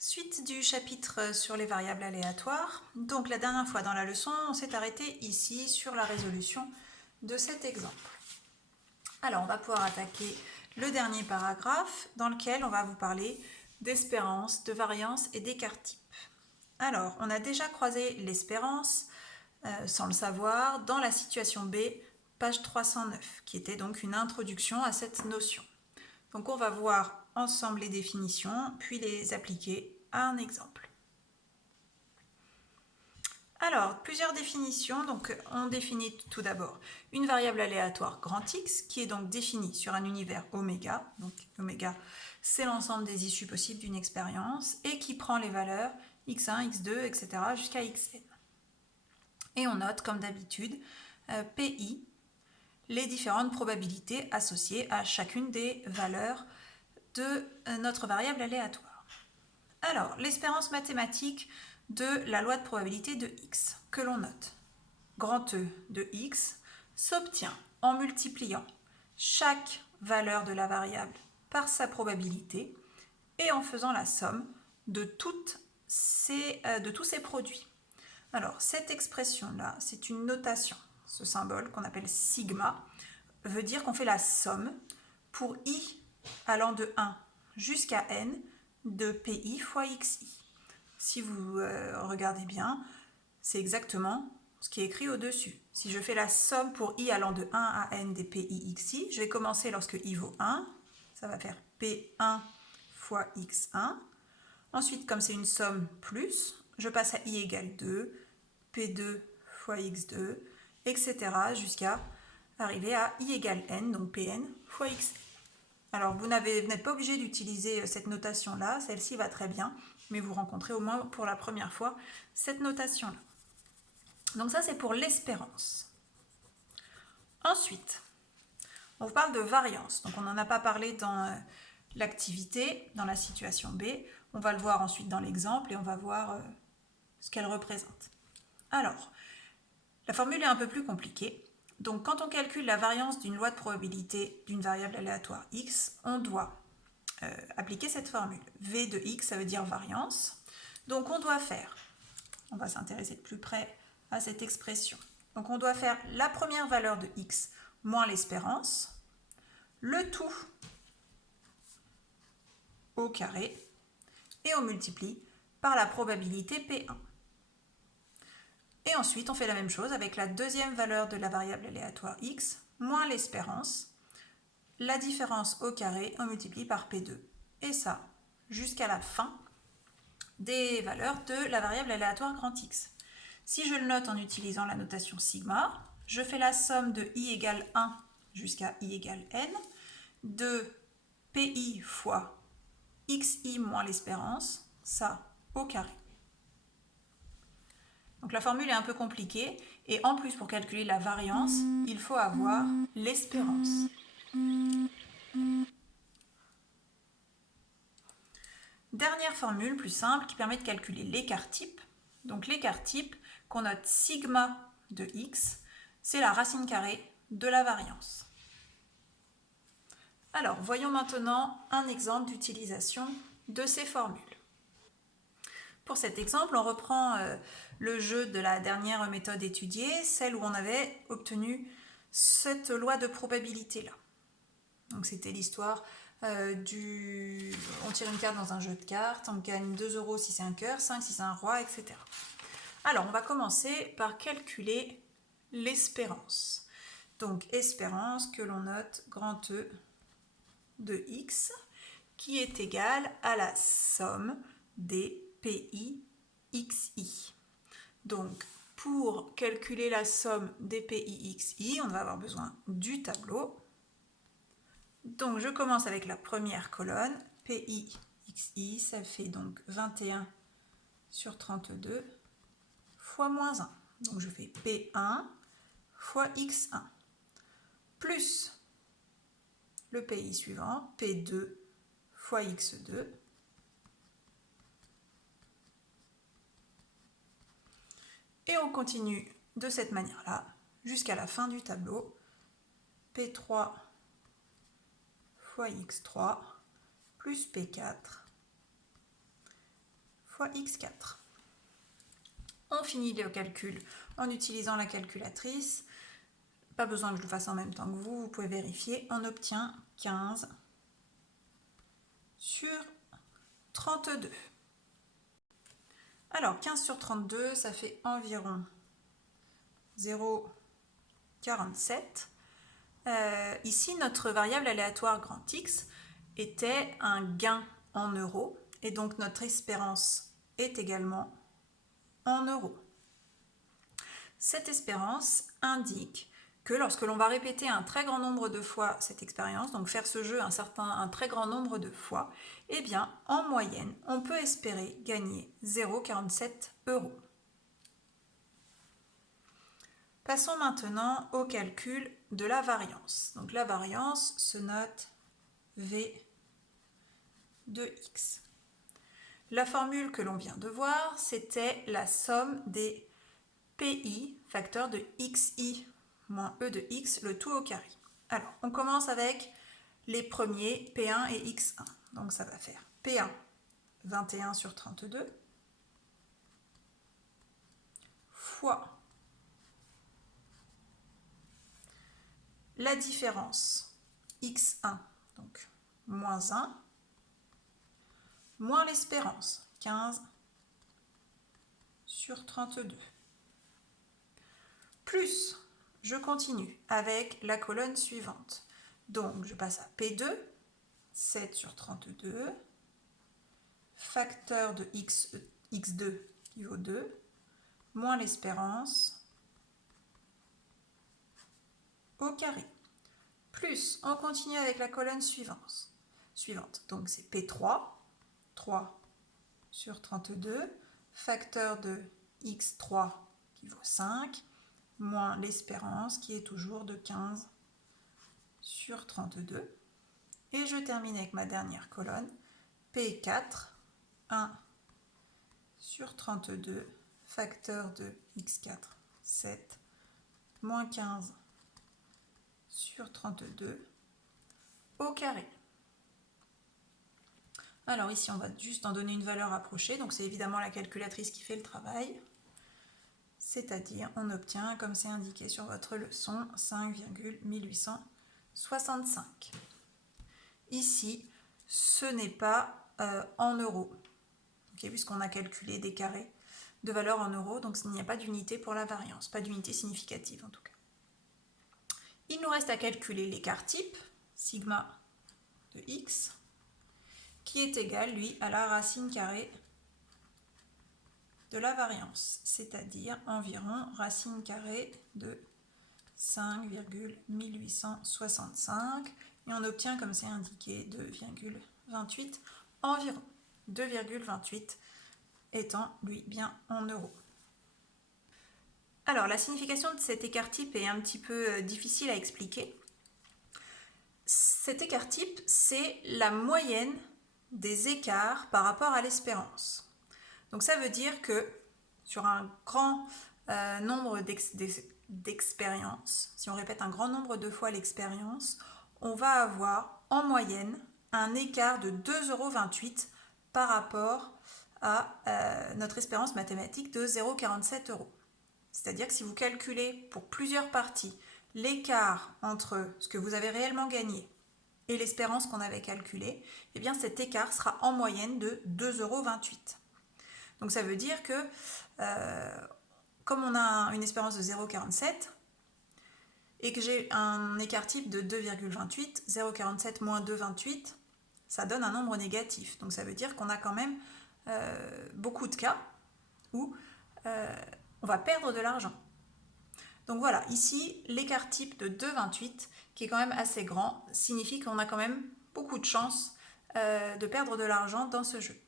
Suite du chapitre sur les variables aléatoires. Donc la dernière fois dans la leçon, on s'est arrêté ici sur la résolution de cet exemple. Alors on va pouvoir attaquer le dernier paragraphe dans lequel on va vous parler d'espérance, de variance et d'écart type. Alors on a déjà croisé l'espérance, sans le savoir, dans la situation B, page 309, qui était donc une introduction à cette notion. Donc on va voir ensemble les définitions, puis les appliquer à un exemple. Alors, plusieurs définitions. Donc, on définit tout d'abord une variable aléatoire grand X qui est donc définie sur un univers oméga. Donc, oméga, c'est l'ensemble des issues possibles d'une expérience et qui prend les valeurs x1, x2, etc. jusqu'à xn. Et on note, comme d'habitude, PI, les différentes probabilités associées à chacune des valeurs de notre variable aléatoire. Alors, l'espérance mathématique de la loi de probabilité de x, que l'on note. Grand E de x s'obtient en multipliant chaque valeur de la variable par sa probabilité et en faisant la somme de tous ces produits. Alors, cette expression-là, c'est une notation. Ce symbole qu'on appelle sigma veut dire qu'on fait la somme pour i allant de 1 jusqu'à n de pi fois xi. Si vous regardez bien, c'est exactement ce qui est écrit au-dessus. Si je fais la somme pour i allant de 1 à n des pi xi, je vais commencer lorsque i vaut 1, ça va faire p1 fois x1. Ensuite, comme c'est une somme plus, je passe à i égale 2, p2 fois x2, etc. jusqu'à arriver à i égale n, donc pn fois xn. Alors, vous n'êtes pas obligé d'utiliser cette notation-là, celle-ci va très bien, mais vous rencontrez au moins pour la première fois cette notation-là. Donc ça, c'est pour l'espérance. Ensuite, on vous parle de variance. Donc on n'en a pas parlé dans l'activité, dans la situation B. On va le voir ensuite dans l'exemple et on va voir ce qu'elle représente. Alors, la formule est un peu plus compliquée. Donc quand on calcule la variance d'une loi de probabilité d'une variable aléatoire x, on doit appliquer cette formule. V de x, ça veut dire variance. Donc on doit faire, on va s'intéresser de plus près à cette expression. Donc on doit faire la première valeur de x moins l'espérance, le tout au carré, et on multiplie par la probabilité P1. Et ensuite on fait la même chose avec la deuxième valeur de la variable aléatoire x moins l'espérance, la différence au carré, on multiplie par P2. Et ça, jusqu'à la fin des valeurs de la variable aléatoire grand X. Si je le note en utilisant la notation sigma, je fais la somme de i égale 1 jusqu'à i égale n de pi fois xi moins l'espérance, ça au carré. Donc la formule est un peu compliquée et en plus pour calculer la variance, il faut avoir l'espérance. Dernière formule plus simple qui permet de calculer l'écart type. Donc l'écart type qu'on note sigma de x, c'est la racine carrée de la variance. Alors voyons maintenant un exemple d'utilisation de ces formules. Pour cet exemple, on reprend le jeu de la dernière méthode étudiée, celle où on avait obtenu cette loi de probabilité-là. Donc c'était l'histoire on tire une carte dans un jeu de cartes, on gagne 2 € si c'est un cœur, 5 si c'est un roi, etc. Alors on va commencer par calculer l'espérance. Donc espérance que l'on note grand E de x qui est égale à la somme des PI xi. Donc pour calculer la somme des PI xi, on va avoir besoin du tableau. Donc je commence avec la première colonne, PI xi, ça fait donc 21 sur 32 fois moins 1. Donc je fais P1 fois x1 plus le PI suivant, P2 fois x2 et on continue de cette manière-là jusqu'à la fin du tableau, P3 fois x3 plus P4 fois x4. On finit le calcul en utilisant la calculatrice. Pas besoin que je le fasse en même temps que vous, vous pouvez vérifier. On obtient 15 sur 32. Alors 15 sur 32, ça fait environ 0,47. Ici, notre variable aléatoire grand X était un gain en euros et donc notre espérance est également en euros. Cette espérance indique que lorsque l'on va répéter un très grand nombre de fois cette expérience, donc faire ce jeu un très grand nombre de fois, eh bien, en moyenne, on peut espérer gagner 0,47 €. Passons maintenant au calcul de la variance. Donc la variance se note V de X. La formule que l'on vient de voir, c'était la somme des PI, facteur de XI moins E de X, le tout au carré. Alors, on commence avec les premiers, P1 et X1. Donc ça va faire P1, 21 sur 32, fois la différence X1, donc moins 1, moins l'espérance, 15 sur 32. Plus, je continue avec la colonne suivante. Donc, je passe à P2, 7 sur 32, facteur de X2 qui vaut 2, moins l'espérance au carré. Plus, on continue avec la colonne suivante. Donc, c'est P3, 3 sur 32, facteur de X3 qui vaut 5, moins l'espérance qui est toujours de 15 sur 32. Et je termine avec ma dernière colonne, P4, 1 sur 32, facteur de X4, 7, moins 15 sur 32 au carré. Alors ici, on va juste en donner une valeur approchée, donc c'est évidemment la calculatrice qui fait le travail. C'est-à-dire, on obtient, comme c'est indiqué sur votre leçon, 5,1865. Ici, ce n'est pas en euros, okay, puisqu'on a calculé des carrés de valeur en euros, donc il n'y a pas d'unité pour la variance, pas d'unité significative en tout cas. Il nous reste à calculer l'écart type, sigma de x, qui est égal, lui, à la racine carrée de la variance, c'est-à-dire environ racine carrée de 5,1865, et on obtient, comme c'est indiqué, 2,28 environ, 2,28 étant, lui, bien en euros. Alors, la signification de cet écart type est un petit peu difficile à expliquer. Cet écart type, c'est la moyenne des écarts par rapport à l'espérance. Donc ça veut dire que sur un grand nombre d'expériences, si on répète un grand nombre de fois l'expérience, on va avoir en moyenne un écart de 2,28 € par rapport à notre espérance mathématique de 0,47 €. C'est-à-dire que si vous calculez pour plusieurs parties l'écart entre ce que vous avez réellement gagné et l'espérance qu'on avait calculée, eh bien cet écart sera en moyenne de 2,28 €. Donc ça veut dire que comme on a une espérance de 0,47 et que j'ai un écart type de 2,28, 0,47 moins 2,28, ça donne un nombre négatif. Donc ça veut dire qu'on a quand même beaucoup de cas où on va perdre de l'argent. Donc voilà, ici, l'écart type de 2,28, qui est quand même assez grand, signifie qu'on a quand même beaucoup de chances de perdre de l'argent dans ce jeu.